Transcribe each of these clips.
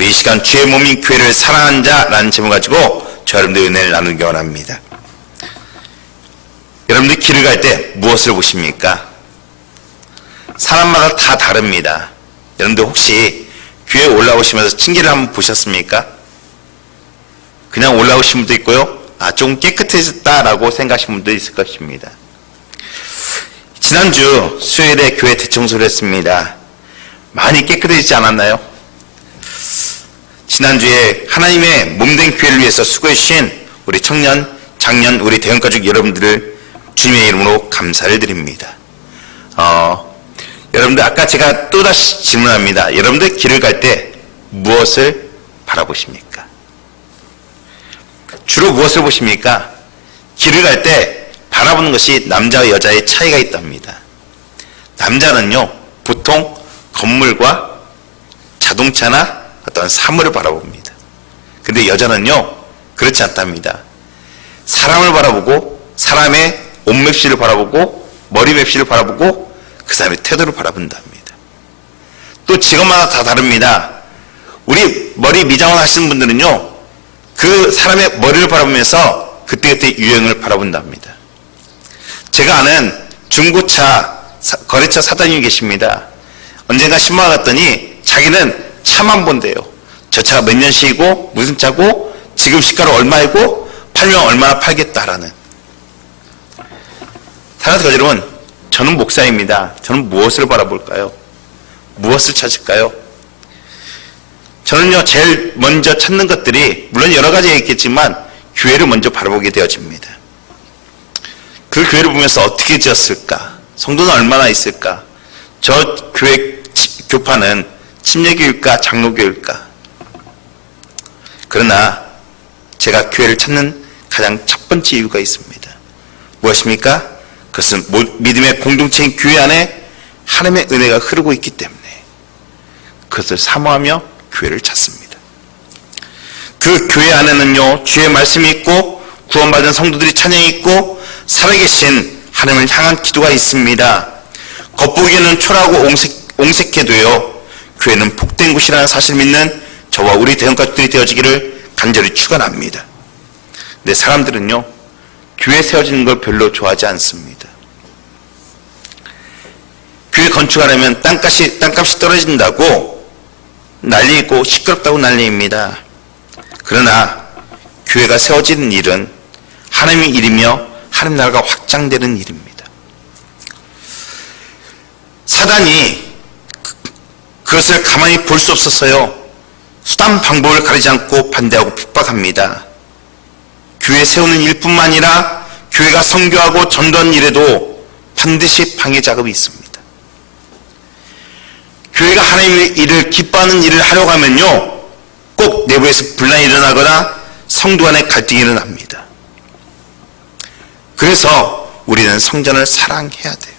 우리 이 시간 주의 몸인 교회를 사랑하는 자라는 제목 가지고 저 여러분들 은혜를 나누기 원합니다. 여러분들 길을 갈 때 무엇을 보십니까? 사람마다 다 다릅니다. 여러분들 혹시 교회에 올라오시면서 층계를 한번 보셨습니까? 그냥 올라오신 분도 있고요. 좀 깨끗해졌다라고 생각하시는 분도 있을 것입니다. 지난주 수요일에 교회 대청소를 했습니다. 많이 깨끗해지지 않았나요? 지난주에 하나님의 몸된 교회를 위해서 수고해 주신 우리 청년, 장년, 우리 대형가족 여러분들을 주님의 이름으로 감사를 드립니다. 여러분들 아까 제가 또다시 질문합니다. 여러분들 길을 갈 때 무엇을 바라보십니까? 주로 무엇을 보십니까? 길을 갈 때 바라보는 것이 남자와 여자의 차이가 있답니다. 남자는요, 보통 건물과 자동차나 어떤 사물을 바라봅니다. 근데 여자는요, 그렇지 않답니다. 사람을 바라보고, 사람의 옷맵시를 바라보고, 머리맵시를 바라보고, 그 사람의 태도를 바라본답니다. 또 직업마다 다 다릅니다. 우리 머리 미장원 하시는 분들은요, 그 사람의 머리를 바라보면서 그때그때 유행을 바라본답니다. 제가 아는 중고차 거래처 사장님이 계십니다. 언젠가 신문을 갔더니 자기는 차만 본대요. 저 차가 몇 년식이고 무슨 차고 지금 시가로 얼마이고 팔면 얼마나 팔겠다라는. 사랑하는 여러분, 저는 목사입니다. 저는 무엇을 바라볼까요? 무엇을 찾을까요? 저는요, 제일 먼저 찾는 것들이 물론 여러 가지가 있겠지만 교회를 먼저 바라보게 되어집니다. 그 교회를 보면서 어떻게 지었을까? 성도는 얼마나 있을까? 저 교회 교파는 침례교일까 장로교일까? 그러나 제가 교회를 찾는 가장 첫 번째 이유가 있습니다. 무엇입니까? 그것은 믿음의 공동체인 교회 안에 하나님의 은혜가 흐르고 있기 때문에 그것을 사모하며 교회를 찾습니다. 그 교회 안에는요, 주의 말씀이 있고 구원받은 성도들이 찬양이 있고 살아계신 하나님을 향한 기도가 있습니다. 겉보기에는 초라하고 옹색해도요, 교회는 복된 곳이라는 사실을 믿는 저와 우리 대형가족들이 되어지기를 간절히 축원합니다. 근데 사람들은요, 교회 세워지는 걸 별로 좋아하지 않습니다. 교회 건축하려면 땅값이 떨어진다고 난리고 시끄럽다고 난리입니다. 그러나 교회가 세워지는 일은 하나님의 일이며 하나님 나라가 확장되는 일입니다. 사단이 그것을 가만히 볼 수 없어서요, 수단 방법을 가리지 않고 반대하고 핍박합니다. 교회 세우는 일뿐만 아니라 교회가 선교하고 전도하는 일에도 반드시 방해 작업이 있습니다. 교회가 하나님의 일을 기뻐하는 일을 하려고 하면요, 꼭 내부에서 분란이 일어나거나 성도 간의 갈등이 일어납니다. 그래서 우리는 성전을 사랑해야 돼요.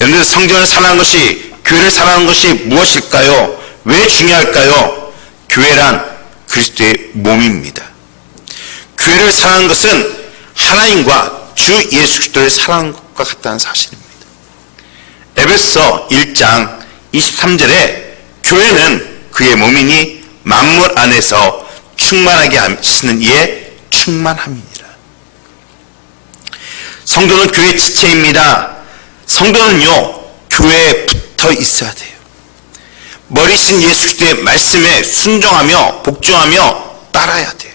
여러분들, 성전을 사랑하는 것이, 교회를 사랑하는 것이 무엇일까요? 왜 중요할까요? 교회란 그리스도의 몸입니다. 교회를 사랑하는 것은 하나님과 주 예수 그리스도를 사랑하는 것과 같다는 사실입니다. 에베소 1장 23절에 교회는 그의 몸이니 만물 안에서 충만하게 하시는 이의 충만함이니라. 성도는 교회의 지체입니다. 성도는요, 교회에 붙어 있어야 돼요. 머리신 예수 그리스도의 말씀에 순종하며 복종하며 따라야 돼요.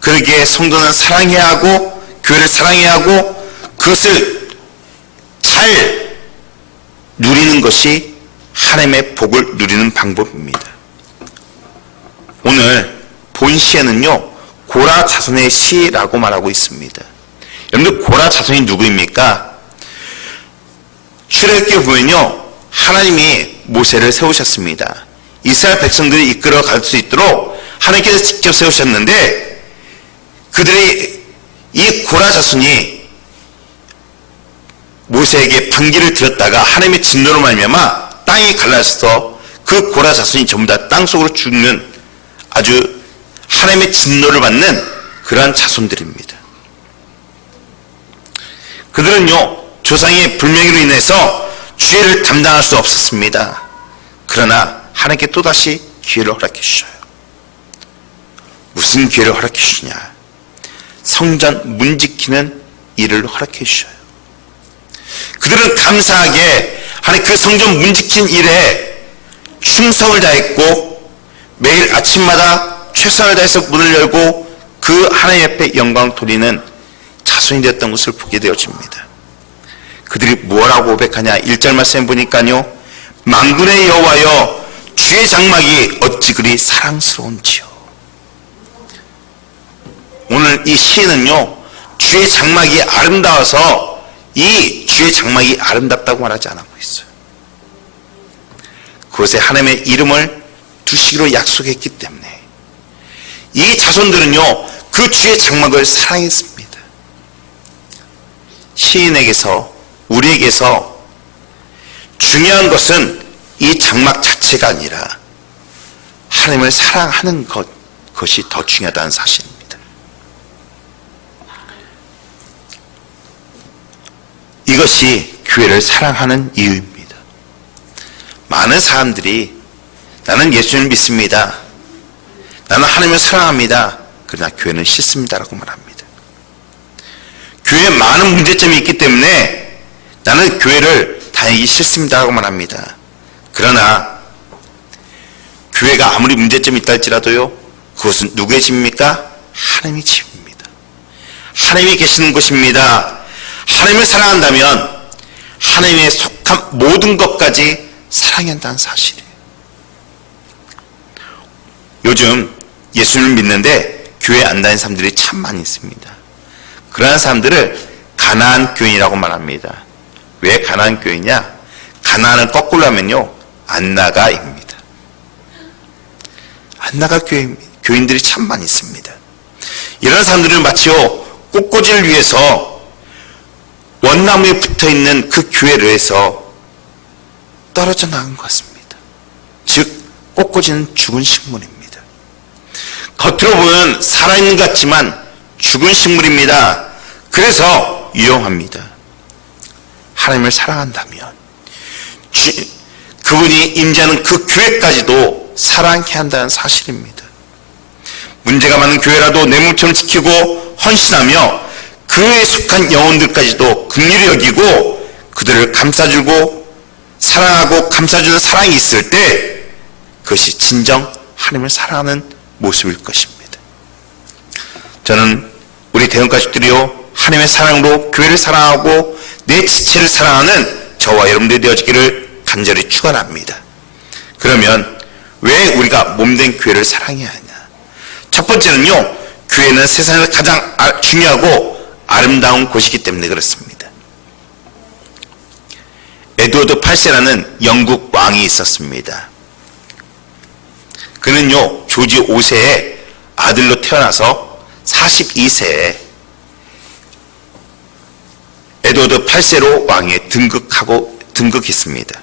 그러기에 성도는 사랑해야 하고 교회를 사랑해야 하고 그것을 잘 누리는 것이 하나님의 복을 누리는 방법입니다. 오늘 본 시에는요, 고라 자손의 시라고 말하고 있습니다. 여러분들, 고라 자손이 누구입니까? 출애굽기에 보면요, 하나님이 모세를 세우셨습니다. 이스라엘 백성들이 이끌어 갈 수 있도록 하나님께서 직접 세우셨는데, 그들이, 이 고라 자손이 모세에게 반기를 드렸다가 하나님의 진노로 말미암아 땅이 갈라져서 그 고라 자손이 전부 다 땅속으로 죽는 아주 하나님의 진노를 받는 그러한 자손들입니다. 그들은요, 조상의 불명예로 인해서 죄를 담당할 수 없었습니다. 그러나 하나님께 또다시 기회를 허락해 주셔요. 무슨 기회를 허락해 주시냐? 성전 문 지키는 일을 허락해 주셔요. 그들은 감사하게 하나님 그 성전 문 지킨 일에 충성을 다했고 매일 아침마다 최선을 다해서 문을 열고 그 하나님 앞에 영광을 돌리는 자손이 되었던 것을 보게 되어집니다. 그들이 뭐라고 고백하냐? 1절 말씀에 보니까요, 만군의 여호와여 주의 장막이 어찌 그리 사랑스러운지요. 오늘 이 시인은요, 주의 장막이 아름다워서 이 주의 장막이 아름답다고 말하지 않고 있어요. 그것에 하나님의 이름을 두시기로 약속했기 때문에 이 자손들은요, 그 주의 장막을 사랑했습니다. 시인에게서, 우리에게서 중요한 것은 이 장막 자체가 아니라 하나님을 사랑하는 것이 더 중요하다는 사실입니다. 이것이 교회를 사랑하는 이유입니다. 많은 사람들이 나는 예수님을 믿습니다, 나는 하나님을 사랑합니다, 그러나 교회는 싫습니다라고 말합니다. 교회에 많은 문제점이 있기 때문에 나는 교회를 다니기 싫습니다라고 말합니다. 그러나 교회가 아무리 문제점이 있다 할지라도요, 그것은 누구의 집입니까? 하나님의 집입니다. 하나님이 계시는 곳입니다. 하나님을 사랑한다면 하나님의 속한 모든 것까지 사랑해야 한다는 사실이에요. 요즘 예수님을 믿는데 교회 안 다니는 사람들이 참 많이 있습니다. 그러한 사람들을 가나안 교인이라고 말합니다. 왜 가나안 교인이냐? 가나안을 거꾸로 하면요, 안나가입니다. 안나가 교인들이 참 많이 있습니다. 이런 사람들은 마치요, 꽃꽂이를 위해서 원나무에 붙어있는 그 교회를 해서 떨어져 나간 것 같습니다. 즉 꽃꽂이는 죽은 식물입니다. 겉으로 보면 살아있는 것 같지만 죽은 식물입니다. 그래서 위험합니다. 하나님을 사랑한다면 그분이 임재하는 그 교회까지도 사랑해야 한다는 사실입니다. 문제가 많은 교회라도 내 몸처럼 지키고 헌신하며 그에 속한 영혼들까지도 긍휼히 여기고 그들을 감싸주고 사랑하고 감싸주는 사랑이 있을 때 그것이 진정 하나님을 사랑하는 모습일 것입니다. 저는 우리 대형가족들이요, 하나님의 사랑으로 교회를 사랑하고 내 지체를 사랑하는 저와 여러분들이 되어지기를 간절히 축원합니다. 그러면 왜 우리가 몸된 교회를 사랑해야 하냐? 첫 번째는요, 교회는 세상에서 가장 중요하고 아름다운 곳이기 때문에 그렇습니다. 에드워드 8세라는 영국 왕이 있었습니다. 그는요, 조지 5세의 아들로 태어나서 42세에 에드워드 8세로 왕에 등극했습니다.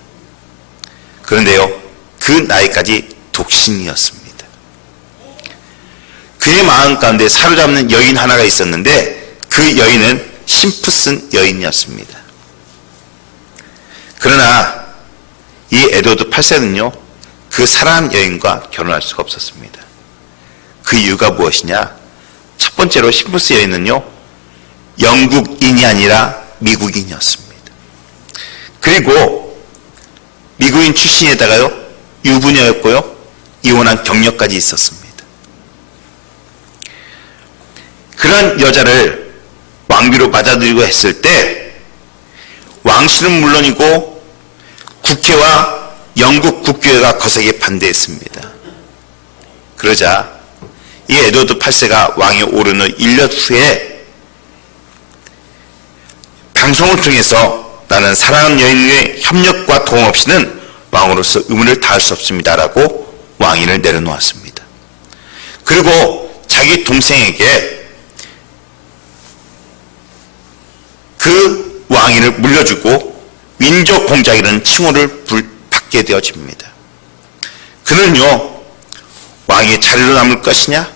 그런데요, 그 나이까지 독신이었습니다. 그의 마음 가운데 사로잡는 여인 하나가 있었는데 그 여인은 심프슨 여인이었습니다. 그러나 이 에드워드 8세는요, 그 사랑하는 여인과 결혼할 수가 없었습니다. 그 이유가 무엇이냐? 첫 번째로 심프슨 여인은요, 영국인이 아니라 미국인이었습니다. 그리고 미국인 출신에다가요, 유부녀였고요, 이혼한 경력까지 있었습니다. 그런 여자를 왕비로 맞아들이고 했을 때 왕실은 물론이고 국회와 영국 국교회가 거세게 반대했습니다. 그러자 이 에드워드 8세가 왕에 오른 후 1년 후에 방송을 통해서 나는 사랑하는 여인의 협력과 도움 없이는 왕으로서 의무를 다할 수 없습니다라고 왕위를 내려놓았습니다. 그리고 자기 동생에게 그 왕위를 물려주고 민족 공작이라는 칭호를 받게 되어집니다. 그는요, 왕의 자리로 남을 것이냐,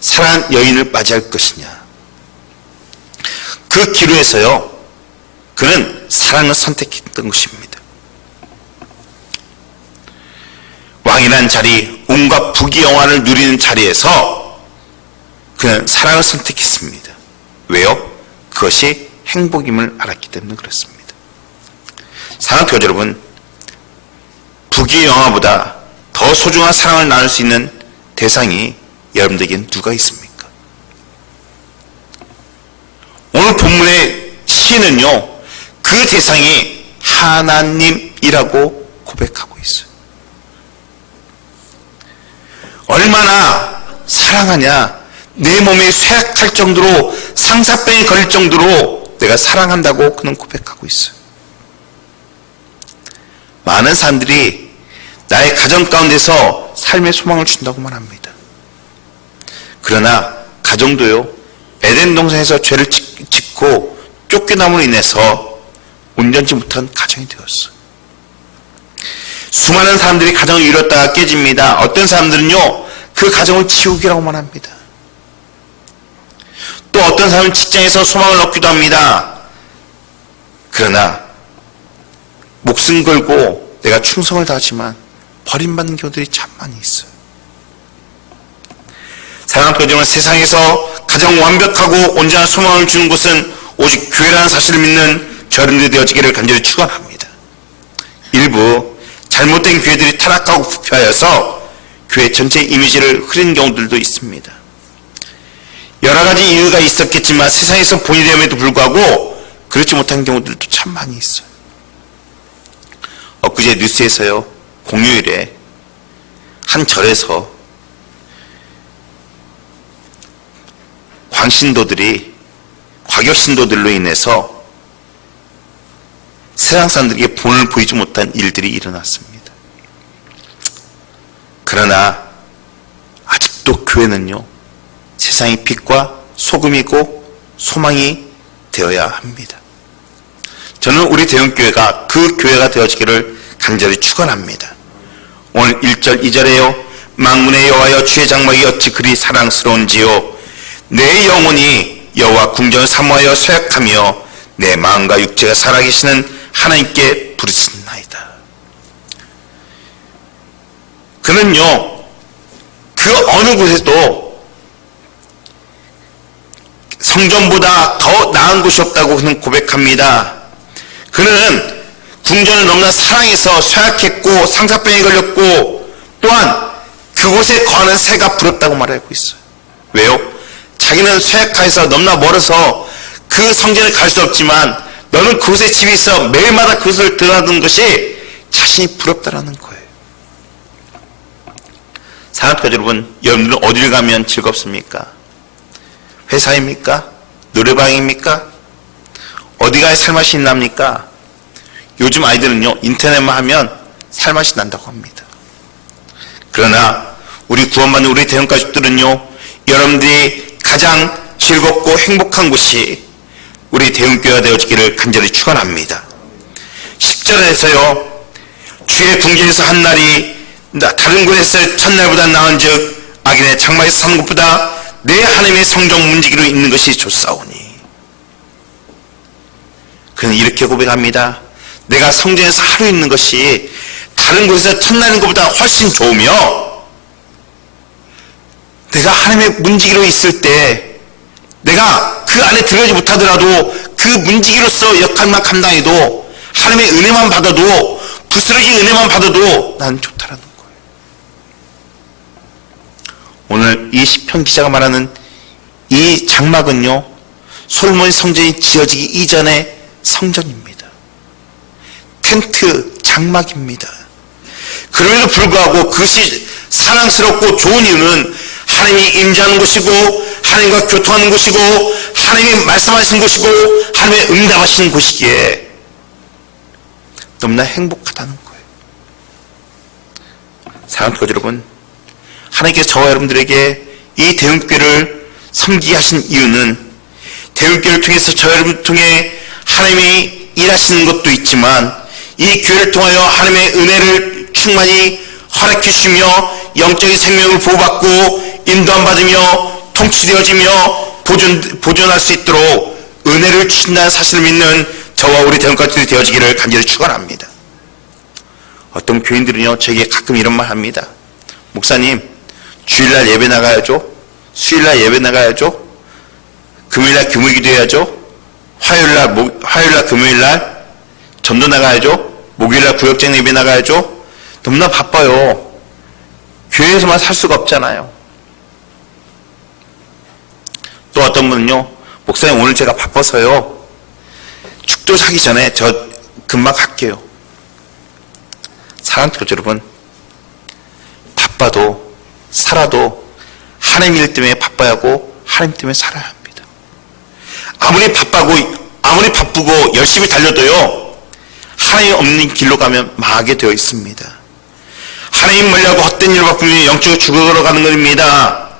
사랑하는 여인을 맞이할 것이냐, 그 기로에서요, 그는 사랑을 선택했던 것입니다. 왕이란 자리, 온갖 부귀영화를 누리는 자리에서 그는 사랑을 선택했습니다. 왜요? 그것이 행복임을 알았기 때문에 그렇습니다. 사랑하는 교회 여러분, 부귀영화보다 더 소중한 사랑을 나눌 수 있는 대상이 여러분들에겐 누가 있습니까? 오늘 본문의 시는요, 그 대상이 하나님이라고 고백하고 있어요. 얼마나 사랑하냐, 내 몸에 쇠약할 정도로, 상사병에 걸릴 정도로 내가 사랑한다고 그는 고백하고 있어요. 많은 사람들이 나의 가정 가운데서 삶의 소망을 준다고 말합니다. 그러나 가정도요, 에덴 동산에서 죄를 짓고 쫓겨남으로 인해서 온전치 못한 가정이 되었어요. 수많은 사람들이 가정을 이뤘다가 깨집니다. 어떤 사람들은요, 그 가정을 지옥이라고 말합니다. 또 어떤 사람은 직장에서 소망을 얻기도 합니다. 그러나 목숨 걸고 내가 충성을 다하지만 버림받는 경우들이 참 많이 있어요. 사랑하는 교회는 세상에서 가장 완벽하고 온전한 소망을 주는 곳은 오직 교회라는 사실을 믿는 저희들이 되어지기를 간절히 축원합니다. 일부 잘못된 교회들이 타락하고 부패하여서 교회 전체 이미지를 흐린 경우들도 있습니다. 여러 가지 이유가 있었겠지만 세상에서 본이 됨에도 불구하고 그렇지 못한 경우들도 참 많이 있어요. 엊그제 뉴스에서요, 공휴일에 한 절에서 광신도들이 과격신도들로 인해서 세상 사람들에게 본을 보이지 못한 일들이 일어났습니다. 그러나 아직도 교회는요, 세상의 빛과 소금이고 소망이 되어야 합니다. 저는 우리 대형교회가 그 교회가 되어지기를 간절히 축원합니다. 오늘 1절 2절에요, 만군의 여호와여 주의 장막이 어찌 그리 사랑스러운지요, 내 영혼이 여호와 궁정을 사모하여 쇠약하며 내 마음과 육체가 살아계시는 하나님께 부르짖나이다. 그는요, 그 어느 곳에도 성전보다 더 나은 곳이 없다고 그는 고백합니다. 그는 궁전을 너무나 사랑해서 쇠약했고 상사병에 걸렸고 또한 그곳에 거하는 새가 부럽다고 말하고 있어요. 왜요? 자기는 쇠약해서 너무나 멀어서 그 성전에 갈 수 없지만 너는 그곳에 집이 있어 매일마다 그것을 들어가는 것이 자신이 부럽다라는 거예요. 사랑하는 여러분, 여러분들은 어딜 가면 즐겁습니까? 회사입니까? 노래방입니까? 어디 가야 살맛이 납니까? 요즘 아이들은요, 인터넷만 하면 살맛이 난다고 합니다. 그러나 우리 구원받는 우리 대형 가족들은요, 여러분들이 가장 즐겁고 행복한 곳이 우리 대형교회가 되어지기를 간절히 축원합니다. 10절에서요, 주의 궁전에서 한 날이 다른 곳에서 첫날보다 나은즉 악인의 장막에서 사는 것보다 내 하나님의 성전 문지기로 있는 것이 좋사오니. 그는 이렇게 고백합니다. 내가 성전에서 하루 있는 것이 다른 곳에서 첫날 있는 것보다 훨씬 좋으며, 내가 하나님의 문지기로 있을 때 내가 그 안에 들어가지 못하더라도 그 문지기로서 역할만 감당해도 하나님의 은혜만 받아도, 부스러기 은혜만 받아도 난 좋다라는 거예요. 오늘 이 시편 기자가 말하는 이 장막은요, 솔로몬의 성전이 지어지기 이전의 성전입니다. 텐트 장막입니다. 그럼에도 불구하고 그것이 사랑스럽고 좋은 이유는 하나님이 임재하는 곳이고 하나님과 교통하는 곳이고 하나님이 말씀하시는 곳이고 하나님의 응답하시는 곳이기에 너무나 행복하다는 거예요. 사랑하는 교회 여러분, 하나님께서 저와 여러분들에게 이 대형교회를 섬기게 하신 이유는 대형교회를 통해서 저 여러분을 통해 하나님이 일하시는 것도 있지만 이 교회를 통하여 하나님의 은혜를 충만히 허락해 주시며 영적인 생명을 보호받고 인도함 받으며 통치되어지며 보존할 수 있도록 은혜를 주신다는 사실을 믿는 저와 우리 대형가족들이 되어지기를 간절히 축원합니다. 어떤 교인들은요, 저에게 가끔 이런 말 합니다. 목사님, 주일날 예배 나가야죠? 수요일날 예배 나가야죠? 금요일날 교무기도 해야죠? 화요일날 금요일날 전도 나가야죠? 목요일날 구역장 예배 나가야죠? 너무나 바빠요. 교회에서만 살 수가 없잖아요. 또 어떤 분은요, 목사님 오늘 제가 바빠서요, 축도 사기 전에 저 금방 갈게요. 사랑하는 여러분, 바빠도 살아도 하나님 일 때문에 바빠야 하고 하나님 때문에 살아야 합니다. 아무리 바쁘고 열심히 달려도요, 하나님 없는 길로 가면 망하게 되어 있습니다. 하나님 멀리하고 헛된 일을 바꾸면 영적으로 죽어가는 것입니다.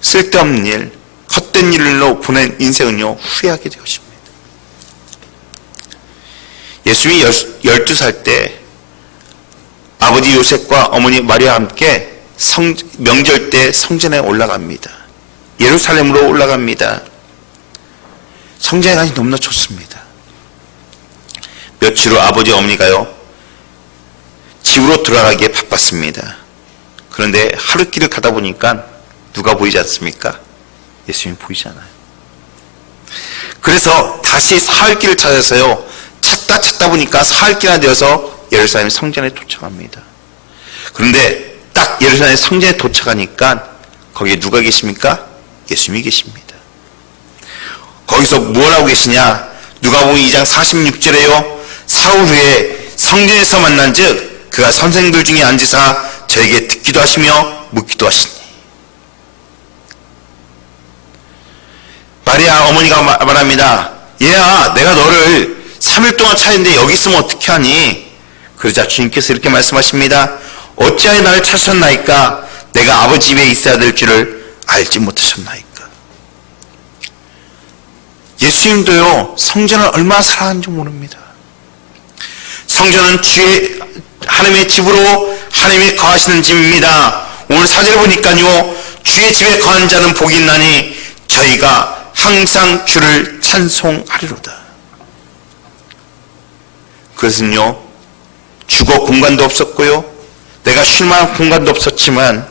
쓸데없는 일, 헛된 일로 보낸 인생은요, 후회하게 되었습니다. 예수님이 12살 때 아버지 요셉과 어머니 마리아와 함께 명절 때 성전에 올라갑니다. 예루살렘으로 올라갑니다. 성전에 가니 너무나 좋습니다. 며칠 후 아버지 어머니가요, 집으로 돌아가기에 바빴습니다. 그런데 하루길을 가다 보니까 누가 보이지 않습니까? 예수님이 보이잖아요. 그래서 다시 사흘길을 찾아서요, 찾다 보니까 사흘길이나 되어서 예루살렘 성전에 도착합니다. 그런데 딱 예루살렘 성전에 도착하니까 거기에 누가 계십니까? 예수님이 계십니다. 거기서 뭐라고 계시냐? 누가복음 2장 46절에요. 사흘 후에 성전에서 만난즉 그가 선생들 중에 앉으사 저에게 듣기도 하시며 묻기도 하시니. 마리아 어머니가 말합니다. 얘야, 내가 너를 3일 동안 찾았는데 여기 있으면 어떻게 하니? 그러자 주님께서 이렇게 말씀하십니다. 어찌하여 나를 찾으셨나이까? 내가 아버지 집에 있어야 될 줄을 알지 못하셨나이까? 예수님도요, 성전을 얼마나 사랑하는지 모릅니다. 성전은 하나님의 집으로 하나님이 거하시는 집입니다. 오늘 사절을 보니까요, 주의 집에 거하는 자는 복이 있나니 저희가 항상 주를 찬송하리로다. 그것은요, 주거 공간도 없었고요, 내가 쉴 만한 공간도 없었지만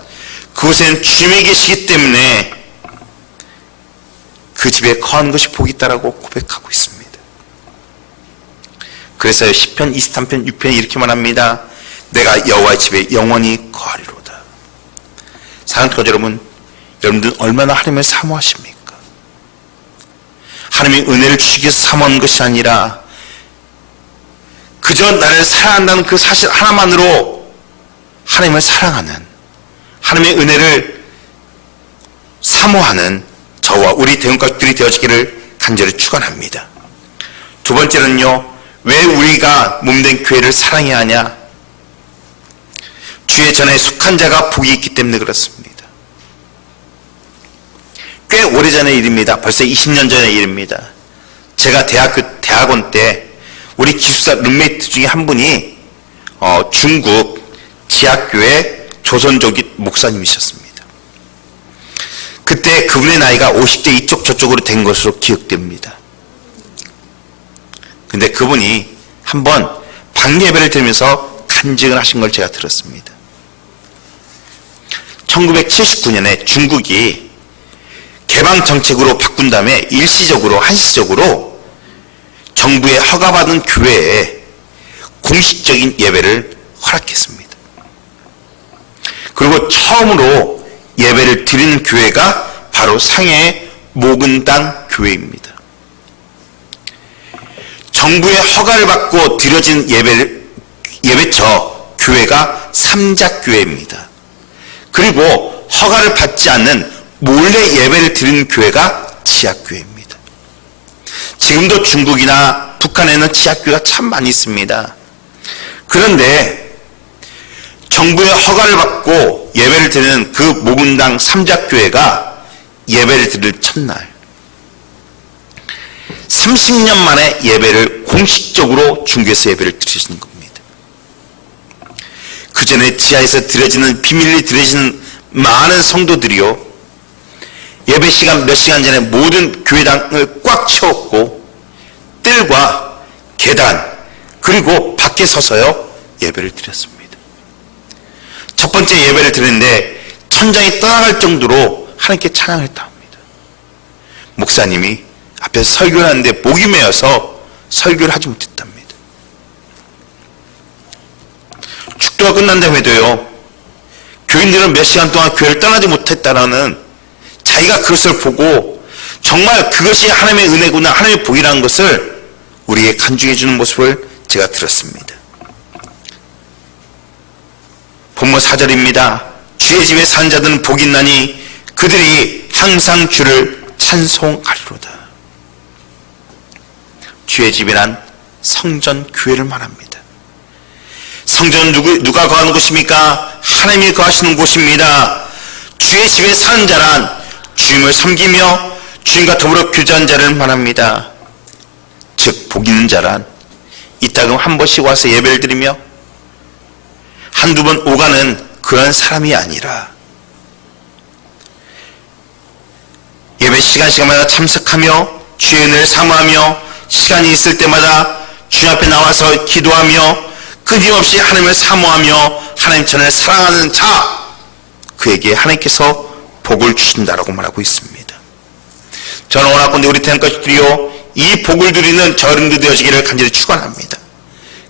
그곳에는 주님이 계시기 때문에 그 집에 거하는 것이 복이 있다라고 고백하고 있습니다. 그래서 시편 23편 6편에 이렇게 말합니다. 내가 여호와의 집에 영원히 거하리로다. 사랑하는 여러분, 여러분들은 얼마나 하나님을 사모하십니까? 하나님의 은혜를 주시기 위해서 사모하는 것이 아니라 그저 나를 사랑한다는 그 사실 하나만으로 하나님을 사랑하는, 하나님의 은혜를 사모하는 저와 우리 대원가족들이 되어지기를 간절히 축원합니다. 두 번째는요, 왜 우리가 몸된 교회를 사랑해야 하냐? 주의 전에 속한 자가 복이 있기 때문에 그렇습니다. 꽤 오래전의 일입니다. 벌써 20년 전의 일입니다. 제가 대학원 때 우리 기숙사 룸메이트 중에 한 분이 중국 지하교회 조선족이 목사님이셨습니다. 그때 그분의 나이가 50대 이쪽 저쪽으로 된 것으로 기억됩니다. 근데 그분이 한번 방예배를 드리면서 간증을 하신 걸 제가 들었습니다. 1979년에 중국이 개방 정책으로 바꾼 다음에 한시적으로 정부의 허가받은 교회에 공식적인 예배를 허락했습니다. 그리고 처음으로 예배를 드리는 교회가 바로 상해의 모근당 교회입니다. 정부의 허가를 받고 드려진 예배처 교회가 삼작교회입니다. 그리고 허가를 받지 않는 몰래 예배를 드리는 교회가 지하교회입니다. 지금도 중국이나 북한에는 지하교회가 참 많이 있습니다. 그런데 정부의 허가를 받고 예배를 드리는 그 모근당 삼작교회가 예배를 드릴 첫날 30년 만에 예배를 공식적으로 중교에서 예배를 드리시는 겁니다. 그 전에 지하에서 드려지는 비밀리 드려지는 많은 성도들이요, 예배 시간 몇 시간 전에 모든 교회당을 꽉 채웠고 뜰과 계단 그리고 밖에 서서요 예배를 드렸습니다. 첫 번째 예배를 드렸는데 천장이 떠나갈 정도로 하나님께 찬양했다 합니다. 목사님이 앞에서 설교를 하는데 목이 메어서 설교를 하지 못했답니다. 축도가 끝난 다음에도요 교인들은 몇 시간 동안 교회를 떠나지 못했다라는 자기가 그것을 보고 정말 그것이 하나님의 은혜구나, 하나님의 복이라는 것을 우리에게 간증해 주는 모습을 제가 들었습니다. 본문 4절입니다. 주의 집에 산 자들은 복이 있나니 그들이 항상 주를 찬송하리로다. 주의 집이란 성전 교회를 말합니다. 성전은 누가 거하는 곳입니까? 하나님이 거하시는 곳입니다. 주의 집에 사는 자란 주님을 섬기며 주님과 더불어 교제한 자를 말합니다. 즉 복 있는 자란 이따금 한 번씩 와서 예배를 드리며 한두 번 오가는 그런 사람이 아니라 예배 시간마다 참석하며 주의 은혜를 사모하며 시간이 있을 때마다 주님 앞에 나와서 기도하며 끊임없이 하나님을 사모하며 하나님 전을 사랑하는 자, 그에게 하나님께서 복을 주신다라고 말하고 있습니다. 저는 원하건대 우리 태양까지도요 이 복을 누리는 저희들 되어지기를 간절히 축원합니다.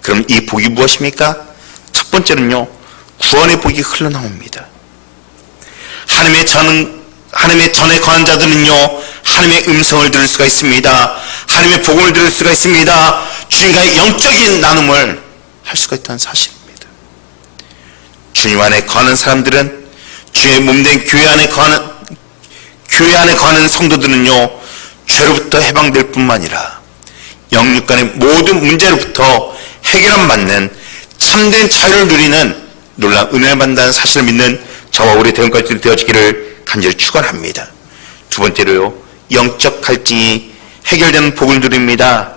그럼 이 복이 무엇입니까? 첫 번째는요 구원의 복이 흘러나옵니다. 하나님의 전에 거한 자들은요 하나님의 음성을 들을 수가 있습니다. 하나님의 복음을 들을 수가 있습니다. 주님과의 영적인 나눔을 할 수가 있다는 사실입니다. 주님 안에 거하는 사람들은 주의 몸된 교회 안에 거하는 성도들은요 죄로부터 해방될 뿐만 아니라 영육 간의 모든 문제로부터 해결함 받는 참된 자유를 누리는 놀라운 은혜를 받는다는 사실을 믿는 저와 우리 대원까지 되어지기를 간절히 축원합니다. 두 번째로요 영적 갈증이 해결되는 복을 누립니다.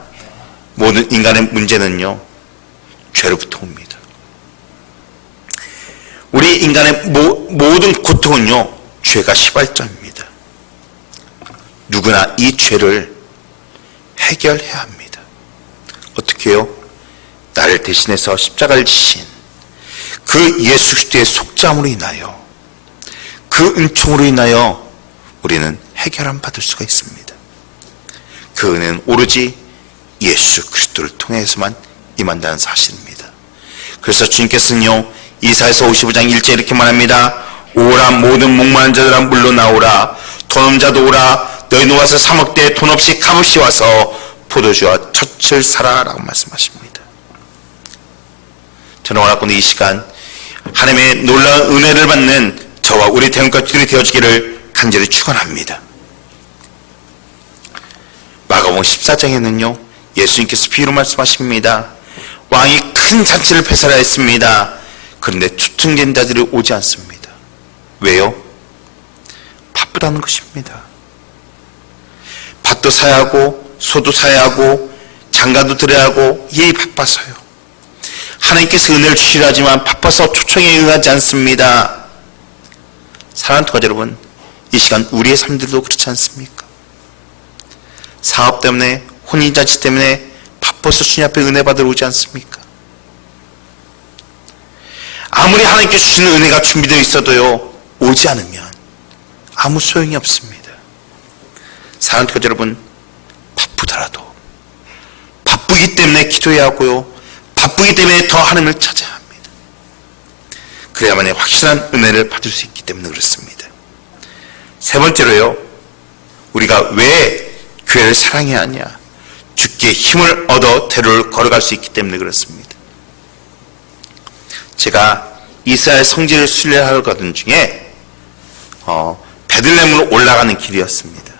모든 인간의 문제는요 죄로부터 옵니다. 우리 인간의 모든 고통은요 죄가 시발점입니다. 누구나 이 죄를 해결해야 합니다. 어떻게 해요? 나를 대신해서 십자가를 지신 그 예수 그리스도의 속죄함으로 인하여 그 은총으로 인하여 우리는 해결함 받을 수가 있습니다. 그 은혜는 오로지 예수 그리스도를 통해서만 임한다는 사실입니다. 그래서 주님께서는요 이사야서 55장 1절 이렇게 말합니다. 오라 모든 목마른 자들아 물러나오라 돈 없는 자도 오라 너희 놓아서 사 먹되 돈 없이 값없이 와서 포도주와 젖을 사라 라고 말씀하십니다. 저는 원하건대 이 시간 하나님의 놀라운 은혜를 받는 저와 우리 대원까지들이 되어지기를 간절히 축원합니다. 마가복음 14장에는요 예수님께서 비유로 말씀하십니다. 왕이 큰 잔치를 배설하여 했습니다. 그런데 초청된 자들이 오지 않습니다. 왜요? 바쁘다는 것입니다. 밭도 사야 하고 소도 사야 하고 장가도 들어야 하고 이 바빠서요. 하나님께서 은혜를 주시려 하지만 바빠서 초청에 응하지 않습니다. 사랑하는 통화 여러분, 이 시간 우리의 삶들도 그렇지 않습니까? 사업 때문에 혼인잔치 때문에 바빠서 주님 앞에 은혜 받으러 오지 않습니까? 아무리 하나님께 주시는 은혜가 준비되어 있어도요 오지 않으면 아무 소용이 없습니다. 사랑하는 교회 여러분, 바쁘더라도 바쁘기 때문에 기도해야 하고요 바쁘기 때문에 더 하나님을 찾아야 합니다. 그래야만이 확실한 은혜를 받을 수 있기 때문에 그렇습니다. 세 번째로요 우리가 왜 교회를 사랑해야 하냐, 주께 힘을 얻어 대로를 걸어갈 수 있기 때문에 그렇습니다. 제가 이스라엘 성지를 순례하러 가던 중에 베들레헴으로 올라가는 길이었습니다.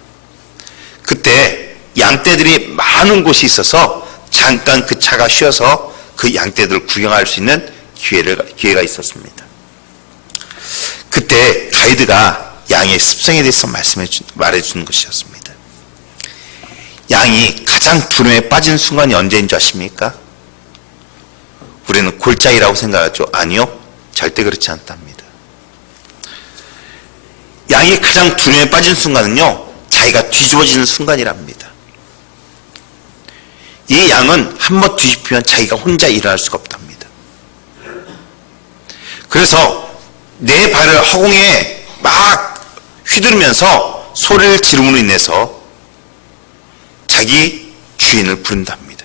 그때 양떼들이 많은 곳이 있어서 잠깐 그 차가 쉬어서 그 양떼들을 구경할 수 있는 기회가 있었습니다. 그때 가이드가 양의 습성에 대해서 말해주는 것이었습니다. 양이 가장 두려움에 빠진 순간이 언제인 줄 아십니까? 우리는 골짜기라고 생각하죠. 아니요, 절대 그렇지 않답니다. 양이 가장 두려움에 빠진 순간은요 자기가 뒤집어지는 순간이랍니다. 이 양은 한번 뒤집히면 자기가 혼자 일어날 수가 없답니다. 그래서 네 발을 허공에 막 휘두르면서 소리를 지름으로 인해서 자기 주인을 부른답니다.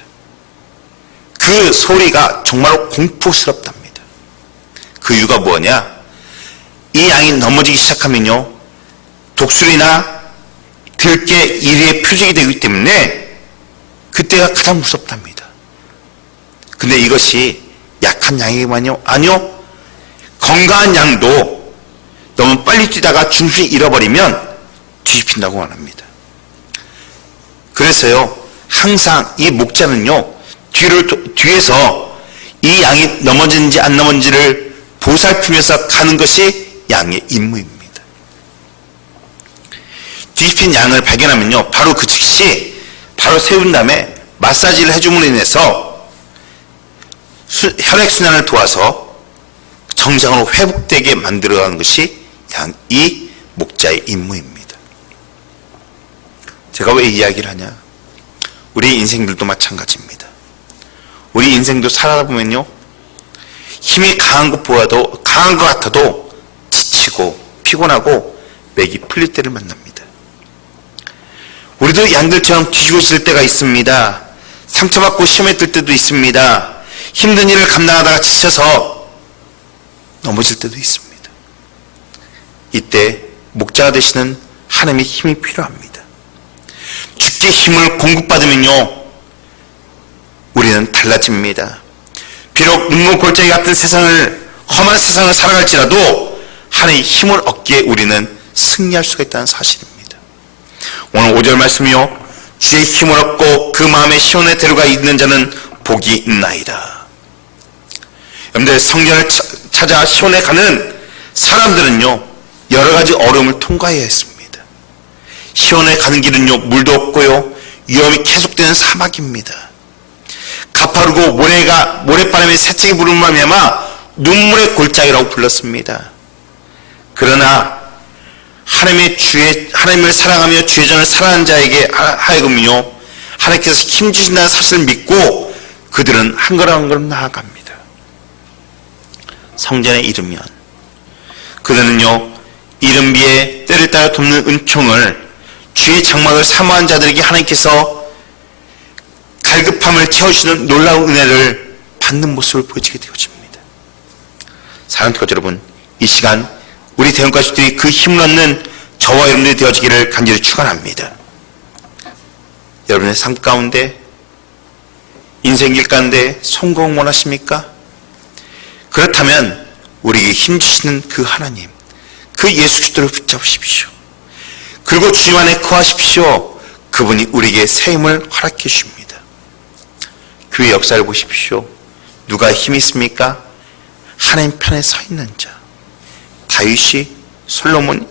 그 소리가 정말로 공포스럽답니다. 그 이유가 뭐냐? 이 양이 넘어지기 시작하면요, 독수리나 들깨 이리의 표적이 되기 때문에 그때가 가장 무섭답니다. 근데 이것이 약한 양에게만요? 아니요. 건강한 양도 너무 빨리 뛰다가 중심을 잃어버리면 뒤집힌다고 말합니다. 그래서요, 항상 이 목자는요, 뒤에서 이 양이 넘어지는지 안 넘어지는지를 보살피면서 가는 것이 양의 임무입니다. 뒤집힌 양을 발견하면요, 바로 그 즉시 바로 세운 다음에 마사지를 해줌으로 인해서 혈액순환을 도와서 정상으로 회복되게 만들어가는 것이 이 목자의 임무입니다. 제가 왜 이 이야기를 하냐? 우리 인생들도 마찬가지입니다. 우리 인생도 살아다 보면요, 힘이 강한 것 같아도 지치고 피곤하고 맥이 풀릴 때를 만납니다. 우리도 양들처럼 뒤집어질 때가 있습니다. 상처받고 시험에 들 때도 있습니다. 힘든 일을 감당하다가 지쳐서 넘어질 때도 있습니다. 이때 목자가 되시는 하나님의 힘이 필요합니다. 주께 힘을 공급받으면요, 우리는 달라집니다. 비록 눈물 골짜기 같은 험한 세상을 살아갈지라도 하나님의 힘을 얻기에 우리는 승리할 수가 있다는 사실입니다. 오늘 5절 말씀이요, 주의 힘을 얻고 그 마음의 시온에 데려가 있는 자는 복이 있나이다. 여러분들, 성전을 찾아 시온에 가는 사람들은요, 여러 가지 어려움을 통과해야 했습니다. 시온에 가는 길은요, 물도 없고요, 위험이 계속되는 사막입니다. 가파르고 모래바람에 새치기 부른 말미암아 눈물의 골짜기라고 불렀습니다. 그러나 하나님을 사랑하며 주의 전을 사랑하는 자에게 하여금요, 하나님께서 힘 주신다는 사실을 믿고 그들은 한 걸음 한 걸음 나아갑니다. 성전에 이르면 그들은요, 이른비에 때를 따라 돕는 은총을, 주의 장막을 사모한 자들에게 하나님께서 갈급함을 채워주시는 놀라운 은혜를 받는 모습을 보여지게 되어집니다. 사랑하는 교회 여러분, 이 시간 우리 대형 가족들이 그 힘을 얻는 저와 여러분들이 되어지기를 간절히 축원합니다. 여러분의 삶 가운데, 인생길 가운데 성공 원하십니까? 그렇다면 우리에게 힘주시는 그 하나님, 그 예수 그리스도를 붙잡으십시오. 그리고 주님 안에 거하십시오. 그분이 우리에게 새 힘을 허락해 주십니다. 교회 역사를 보십시오. 누가 힘이 있습니까? 하나님 편에 서 있는 자. 다윗이, 솔로몬이,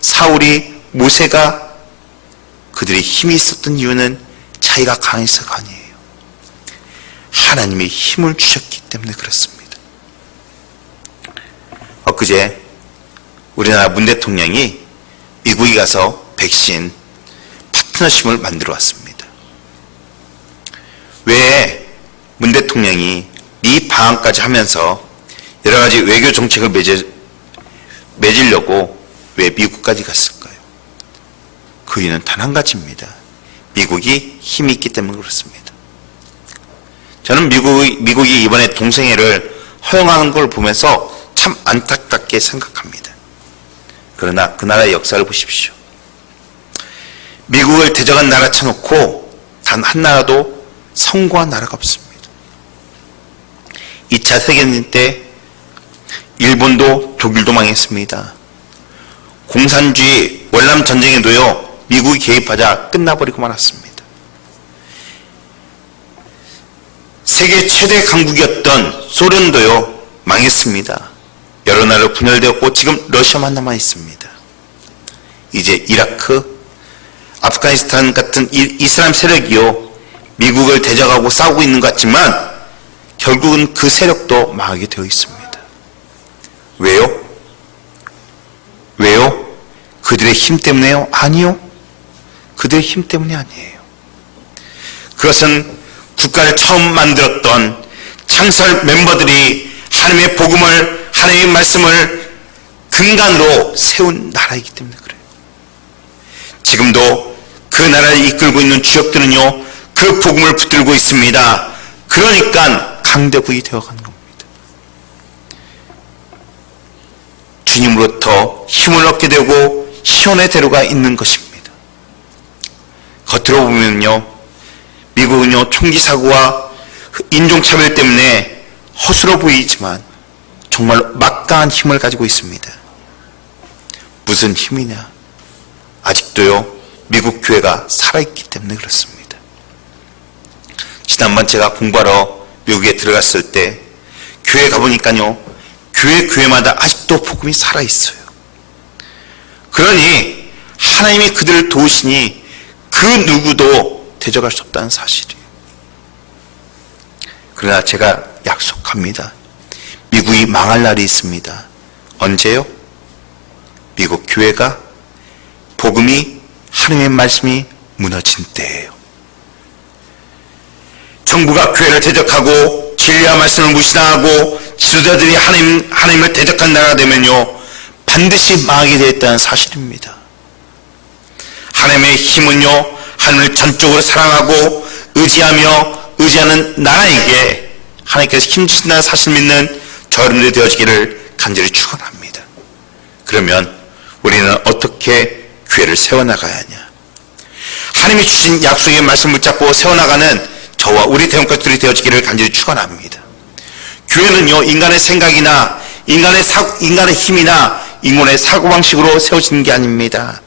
사울이, 모세가, 그들이 힘이 있었던 이유는 자기가 강해서가 아니에요. 하나님이 힘을 주셨기 때문에 그렇습니다. 엊그제 우리나라 문 대통령이 미국에 가서 백신 파트너십을 만들어 왔습니다. 왜 문 대통령이 이 방한까지 하면서 여러 가지 외교 정책을 맺으려고 왜 미국까지 갔을까요? 그 이유는 단 한 가지입니다. 미국이 힘이 있기 때문에 그렇습니다. 저는 미국이 이번에 동성애를 허용하는 걸 보면서 참 안타깝게 생각합니다. 그러나 그 나라의 역사를 보십시오. 미국을 대적한 나라 쳐놓고 단 한 나라도 성공한 나라가 없습니다. 2차 세계대전 때 일본도 독일도 망했습니다. 공산주의 월남 전쟁에도요, 미국이 개입하자 끝나버리고 말았습니다. 세계 최대 강국이었던 소련도요, 망했습니다. 여러 나라로 분열되었고 지금 러시아만 남아 있습니다. 이제 이라크, 아프가니스탄 같은 이슬람 세력이요, 미국을 대적하고 싸우고 있는 것 같지만 결국은 그 세력도 망하게 되어 있습니다. 왜요? 왜요? 그들의 힘 때문에요? 아니요. 그들의 힘 때문이 아니에요. 그것은 국가를 처음 만들었던 창설 멤버들이 하나님의 복음을, 하나님의 말씀을 근간으로 세운 나라이기 때문에 그래요. 지금도 그 나라를 이끌고 있는 주역들은요, 그 복음을 붙들고 있습니다. 그러니까 강대국이 되어가는 겁니다. 주님으로부터 힘을 얻게 되고 시온의 대로가 있는 것입니다. 겉으로 보면요, 미국은요, 총기 사고와 인종차별 때문에 허술어 보이지만 정말 막강한 힘을 가지고 있습니다. 무슨 힘이냐? 아직도요, 미국 교회가 살아있기 때문에 그렇습니다. 지난번 제가 공부하러 미국에 들어갔을 때 교회 가보니까요, 교회마다 아직도 복음이 살아있어요. 그러니 하나님이 그들을 도우시니 그 누구도 대적할 수 없다는 사실이에요. 그러나 제가 약속합니다. 미국이 망할 날이 있습니다. 언제요? 미국 교회가 복음이, 하나님의 말씀이 무너진 때예요. 정부가 교회를 대적하고 진리와 말씀을 무시당하고 지도자들이 하나님을 대적한 나라가 되면요, 반드시 망하게 되어 있다는 사실입니다. 하나님의 힘은요, 하나님을 전적으로 사랑하고 의지하는 나라에게 하나님께서 힘주신다는 사실 믿는 저여러분들이 되어지기를 간절히 축원합니다. 그러면 우리는 어떻게 교회를 세워나가야 하냐? 하나님이 주신 약속의 말씀을 붙잡고 세워나가는 저와 우리 대형가족들이 되어지기를 간절히 축원합니다. 교회는요, 인간의 생각이나 인간의 힘이나 인간의 사고방식으로 세워지는 게 아닙니다.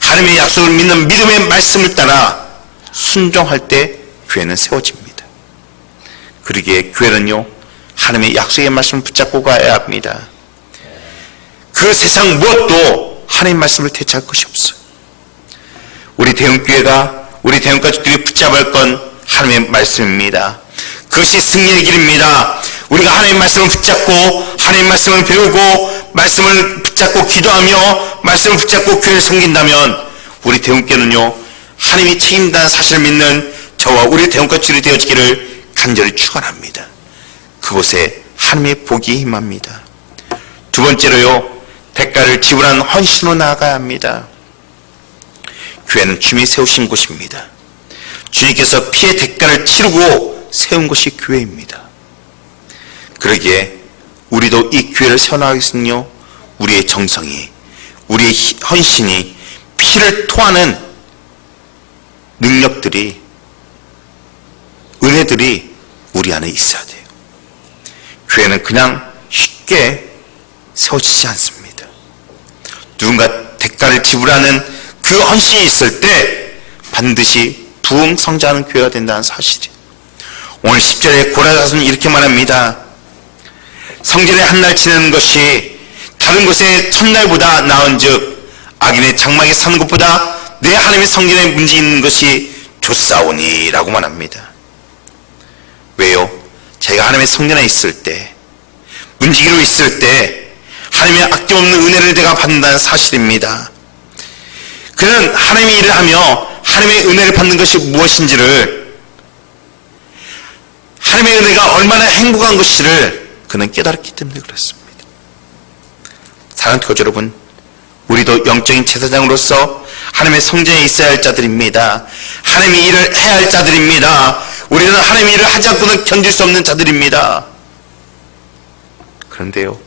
하나님의 약속을 믿는 믿음의 말씀을 따라 순종할 때 교회는 세워집니다. 그러기에 교회는요, 하나님의 약속의 말씀을 붙잡고 가야 합니다. 그 세상 무엇도 하나님의 말씀을 대체할 것이 없어요. 우리 대형교회가, 우리 대형가족들이 붙잡아야 할 건 하나님의 말씀입니다. 그것이 승리의 길입니다. 우리가 하나님의 말씀을 붙잡고, 하나님의 말씀을 배우고, 말씀을 붙잡고 기도하며, 말씀을 붙잡고 교회를 섬긴다면 우리 대형교회는요, 하나님이 책임진다는 사실을 믿는 저와 우리 대형가족들이 되어지기를 간절히 축원합니다. 그곳에 하나님의 복이 임합니다. 두 번째로요, 대가를 지불하는 헌신으로 나아가야 합니다. 교회는 주님이 세우신 곳입니다. 주님께서 피의 대가를 치르고 세운 것이 교회입니다. 그러기에 우리도 이 교회를 세워나가기 위해서는요, 우리의 정성이, 우리의 헌신이, 피를 토하는 능력들이, 은혜들이 우리 안에 있어야 돼요. 교회는 그냥 쉽게 세워지지 않습니다. 누군가 대가를 지불하는 그 헌신이 있을 때 반드시 부흥 성장하는 교회가 된다는 사실이에요. 오늘 10절에 고라사서는 이렇게 말합니다. 성전에 한 날 지내는 것이 다른 곳의 첫날보다 나은즉 악인의 장막에 사는 것보다 내 하나님의 성전에 문제 있는 것이 좋사오니 라고 말합니다. 왜요? 제가 하나님의 성전에 있을 때, 문지기로 있을 때 하나님의 아낌없는 은혜를 내가 받는다는 사실입니다. 그는 하나님의 일을 하며 하나님의 은혜를 받는 것이 무엇인지를, 하나님의 은혜가 얼마나 행복한 것인지를 그는 깨달았기 때문에 그렇습니다. 사랑하는 교주 여러분, 우리도 영적인 제사장으로서 하나님의 성전에 있어야 할 자들입니다. 하나님의 일을 해야 할 자들입니다. 우리는 하나님의 일을 하지 않고는 견딜 수 없는 자들입니다. 그런데요,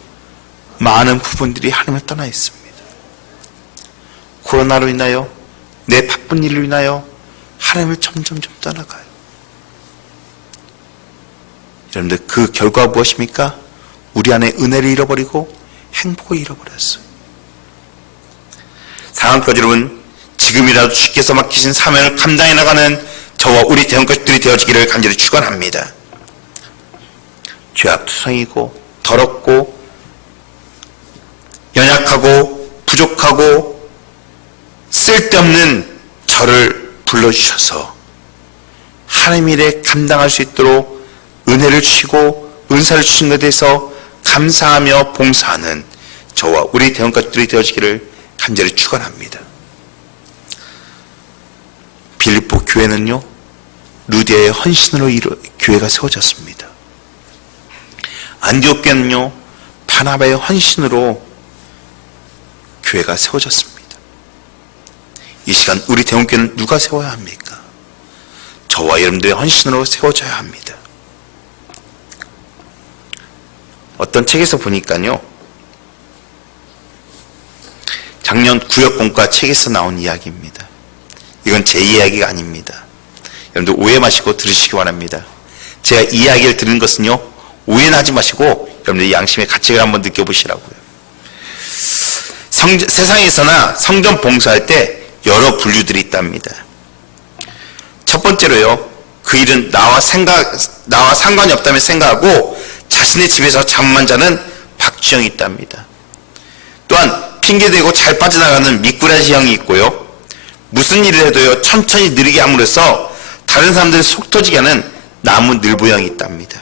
많은 부분들이 하나님을 떠나 있습니다. 코로나로 인하여, 내 바쁜 일로 인하여 하나님을 점점점 떠나가요. 여러분들, 그 결과가 무엇입니까? 우리 안에 은혜를 잃어버리고 행복을 잃어버렸어요. 사랑하는 교주 여러분, 지금이라도 주께서 맡기신 사명을 감당해 나가는 저와 우리 대형가족들이 되어지기를 간절히 축원합니다. 죄악투성이고 더럽고 연약하고 부족하고 쓸데없는 저를 불러주셔서 하나님의 일에 감당할 수 있도록 은혜를 주시고 은사를 주신 것에 대해서 감사하며 봉사하는 저와 우리 대형가족들이 되어지기를 간절히 축원합니다. 빌립보 교회는요, 루디아의 헌신으로 교회가 세워졌습니다. 안디옥 교회는요, 바나바의 헌신으로 교회가 세워졌습니다. 이 시간 우리 대원교회는 누가 세워야 합니까? 저와 여러분들의 헌신으로 세워져야 합니다. 어떤 책에서 보니까요, 작년 구역공과 책에서 나온 이야기입니다. 이건 제 이야기가 아닙니다. 여러분들 오해 마시고 들으시기 바랍니다. 제가 이 이야기를 들은 것은요, 오해는 하지 마시고 여러분들 양심의 가책을 한번 느껴보시라고요. 세상에서나 성전 봉사할 때 여러 분류들이 있답니다. 첫 번째로요, 그 일은 나와 상관이 없다며 생각하고 자신의 집에서 잠만 자는 박쥐형이 있답니다. 또한 핑계대고 잘 빠져나가는 미꾸라지 형이 있고요, 무슨 일을 해도요 천천히 느리게 함으로써 다른 사람들을 속 터지게 하는 나무 늘보형이 있답니다.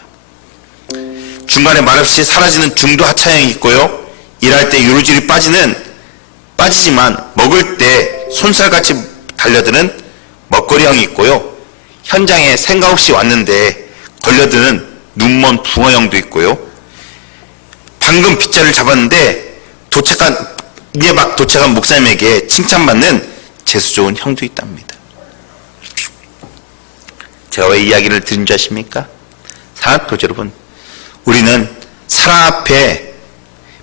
중간에 말없이 사라지는 중도 하차형이 있고요, 일할 때 요로질이 빠지지만 먹을 때 손살같이 달려드는 먹거리형이 있고요, 현장에 생각 없이 왔는데 걸려드는 눈먼 붕어형도 있고요, 방금 빗자를 잡았는데 이제 막 도착한 목사님에게 칭찬받는 재수 좋은 형도 있답니다. 제가 왜 이야기를 드린 줄 아십니까? 사랑하는 여러분, 우리는 사람 앞에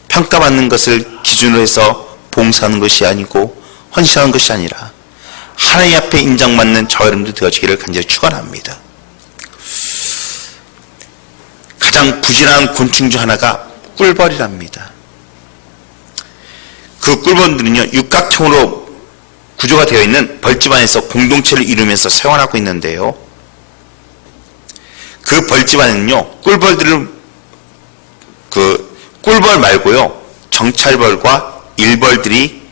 평가받는 것을 기준으로 해서 봉사하는 것이 아니고 헌신하는 것이 아니라 하나님 앞에 인정받는 저 여러분들 되어지기를 간절히 축원합니다. 가장 부진한 곤충 중 하나가 꿀벌이랍니다. 그 꿀벌들은요, 육각형으로 구조가 되어 있는 벌집 안에서 공동체를 이루면서 생활하고 있는데요, 그 벌집 안에는요, 꿀벌 말고요, 정찰벌과 일벌들이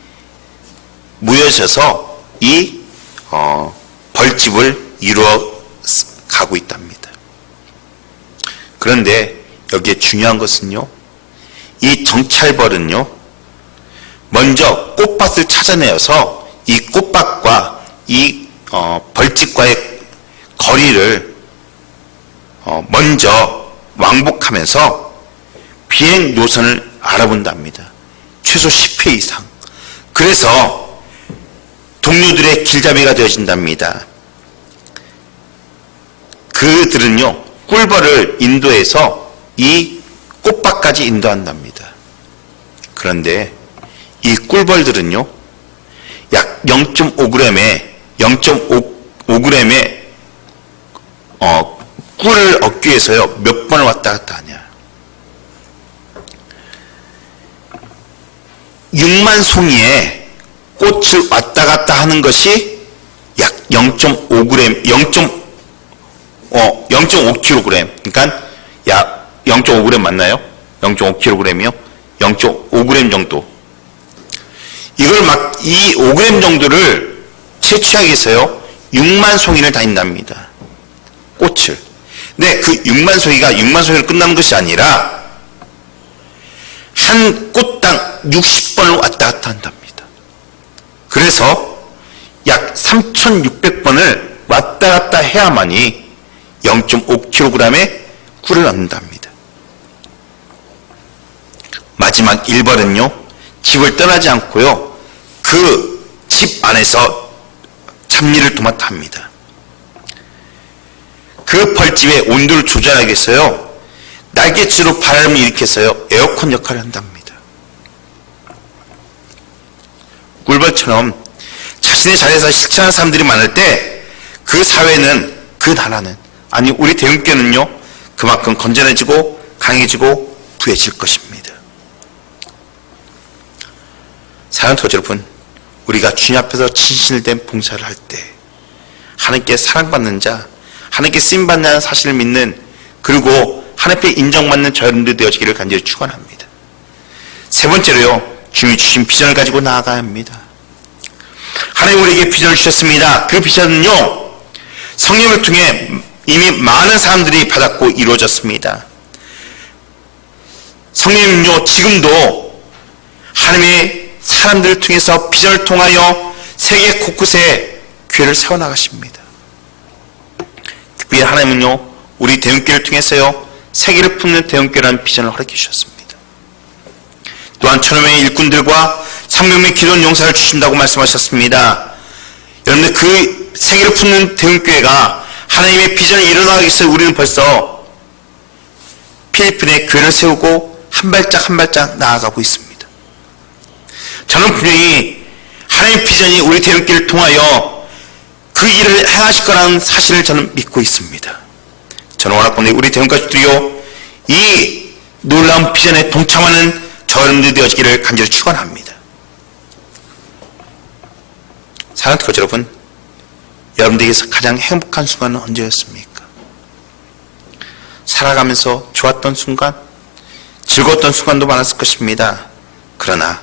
모여져서 이 벌집을 이루어 가고 있답니다. 그런데 여기에 중요한 것은요, 이 정찰벌은요, 먼저 꽃밭을 찾아내어서 이 꽃밭과 이 벌집과의 거리를 먼저 왕복하면서 비행 노선을 알아본답니다. 최소 10회 이상. 그래서 동료들의 길잡이가 되어진답니다. 그들은요, 꿀벌을 인도해서 이 꽃밭까지 인도한답니다. 그런데 이 꿀벌들은요, 약 0.5g의 꿀을 얻기 위해서요, 몇 번을 왔다 갔다 하냐. 6만 송이의 꽃을 왔다 갔다 하는 것이 약 0.5g, 0.5kg. 그러니까 약 0.5g 맞나요? 0.5kg이요? 0.5g 정도. 이걸 이 5g 정도를 채취하기 위해서요, 6만 송이를 다닌답니다. 꽃을. 근데 그 6만 송이로 끝나는 것이 아니라 한 꽃당 60번을 왔다 갔다 한답니다. 그래서 약 3,600번을 왔다 갔다 해야만이 0.5kg의 꿀을 얻는답니다. 마지막 1벌은요, 집을 떠나지 않고요, 그 집 안에서 잡일을 도맡아 합니다. 그 벌집의 온도를 조절하기 위해서요, 날갯짓으로 바람을 일으켜서요, 에어컨 역할을 한답니다. 꿀벌처럼 자신의 자리에서 실천하는 사람들이 많을 때 그 사회는, 그 나라는, 아니 우리 대흥교는요, 그만큼 건전해지고 강해지고 부해질 것입니다. 사랑하는 교회 여러분, 우리가 주님 앞에서 진실된 봉사를 할 때 하나님께 사랑받는 자, 하나님께 쓰임받는 사실을 믿는, 그리고 하나님께 인정받는 저 여러분들 되어지기를 간절히 축원합니다. 세 번째로요, 주님이 주신 비전을 가지고 나아가야 합니다. 하나님 우리에게 비전을 주셨습니다. 그 비전은요, 성령을 통해 이미 많은 사람들이 받았고 이루어졌습니다. 성령님은요, 지금도 하나님의 사람들을 통해서 비전을 통하여 세계 곳곳에 교회를 세워나가십니다. 특별히 하나님은요, 우리 대형교회를 통해서요, 세계를 품는 대형교회라는 비전을 허락해 주셨습니다. 또한 1,000명의 일꾼들과 300명의 기도원 용사를 주신다고 말씀하셨습니다. 여러분들 그 세계를 품는 대형교회가 하나님의 비전이 일어나기 위해서 우리는 벌써 필리핀에 교회를 세우고 한 발짝 한 발짝 나아가고 있습니다. 저는 분명히 하나님의 비전이 우리 대형교회를 통하여 그 일을 행하실 거라는 사실을 저는 믿고 있습니다. 저는 원하건대 우리 대형가족들이요, 이 놀라운 비전에 동참하는 저 여러분들이 되어지기를 간절히 축원합니다. 사랑하는 교회 여러분, 여러분들에게서 가장 행복한 순간은 언제였습니까? 살아가면서 좋았던 순간, 즐거웠던 순간도 많았을 것입니다. 그러나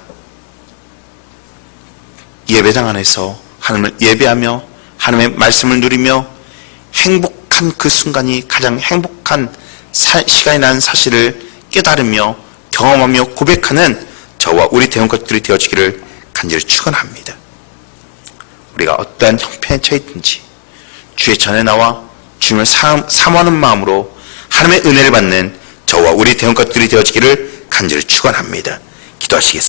예배당 안에서 하나님을 예배하며 하나님의 말씀을 누리며 행복한 그 순간이 가장 행복한 시간이라는 사실을 깨달으며 경험하며 고백하는 저와 우리 대형가족들이 되어지기를 간절히 축원합니다. 우리가 어떠한 형편에 처해 있든지 주의 전에 나와 주님을 사모하는 마음으로 하나님의 은혜를 받는 저와 우리 대형가족들이 되어지기를 간절히 축원합니다. 기도하시겠습니다.